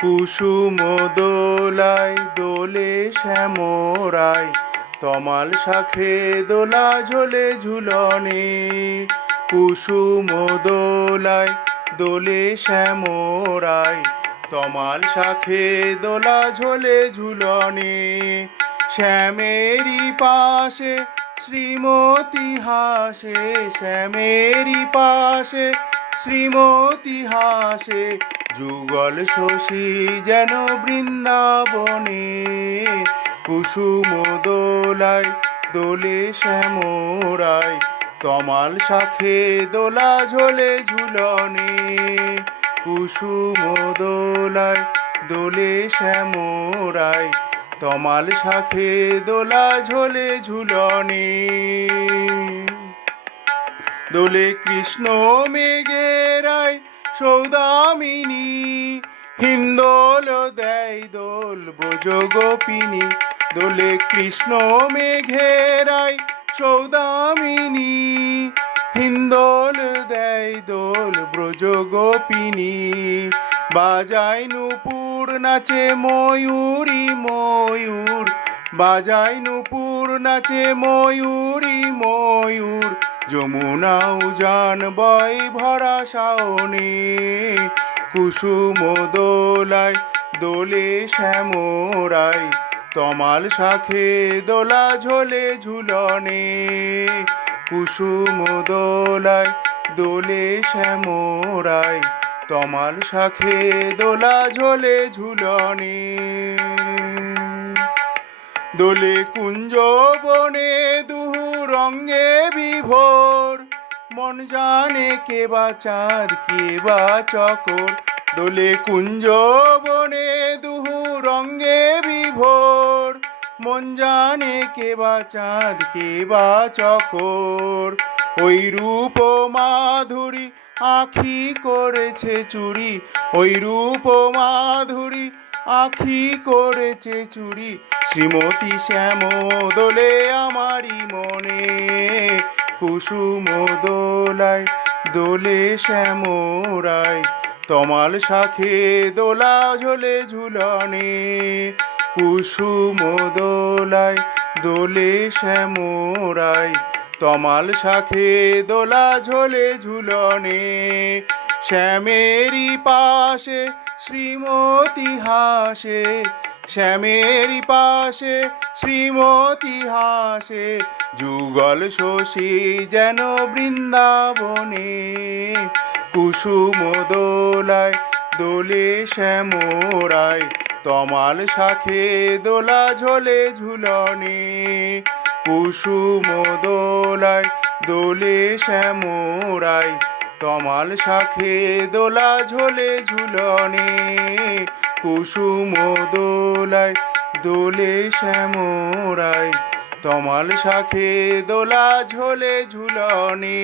কুসুম দোলায়, দোলে শ্যামরায়, তমাল শাখে দোলা ঝোলে ঝুলনে। কুসুম দোলায়, দোলে শ্যামরায়, তমাল শাখে দোলা ঝোলে ঝুলনে। শ্যামেরি পাশে শ্রীমতী হাসে শ্যামেরি পাশে শ্রীমতী হাসে যুগল শশী যেন বৃন্দাবনে কুসুম দোলায় দোলে শ্যামরায়, তমাল শাখে দোলা ঝোলে ঝুলনে। কুসুম দোলায় দোলে শ্যামরায়, তমাল শাখে দোলা ঝোলে ঝুলনে। দোলে কৃষ্ণ মেঘেরায় সৌদামিনী, হিন্দোল দেয় দোল ব্রজ গোপিনী, দোলে কৃষ্ণ মেঘেরায় সৌদামিনী, হিন্দোল দেয় দোল ব্রজ গোপিনী। বাজায় নুপুর নাচে ময়ূরী, ময়ূর। বাজায় নুপুর নাচে ময়ূরী, ময়ূর। যমুনা উজান বয় ভরা শাওনে, কুসুম দোলায় দোলে শ্যামরায়, তমাল শাখে দোলা ঝোলে ঝুলনে, কুসুম দোলায় দোলে শ্যামরায়, তমাল শাখে দোলা ঝোলে ঝুলনে। দোলে কুঞ্জ বনে দুহু রঙ্গে বিভোর। মন জানে কে বা চাঁদ, কে বা চকর। দোলে কুঞ্জ বনে দুহু রঙ্গে বিভোর। মন জানে কে বা চাঁদ, কে বা চকর। ওই রূপ মাধুরী আখি করেছে চুরি। ওই রূপ মাধুরী আখি করেছে চুরি। শ্রীমতী শ্যাম দোলে আমারি মনে কুসুম দোলায় দোলে শ্যামরায়, তমাল শাখে দোলা ঝোলে ঝুলনে কুসুম দোলায় দোলে শ্যামরায়, তমাল শাখে দোলা ঝোলে ঝুলনে শ্যামেরি পাশে শ্রীমতী হাসে শ্যামেরি পাশে, শ্রীমতী হাসে, যুগল শশী যেন বৃন্দাবনে। কুসুম দোলায় দোলে শ্যামরায়, তমাল শাখে দোলা ঝোলে ঝুলনে। কুসুম দোলায় দোলে শ্যামরায়, তমাল শাখে দোলা ঝোলে ঝুলনে। কুসুম দোলায় দোলে শ্যামরায় তমাল শাখে দোলা ঝোলে ঝুলনে।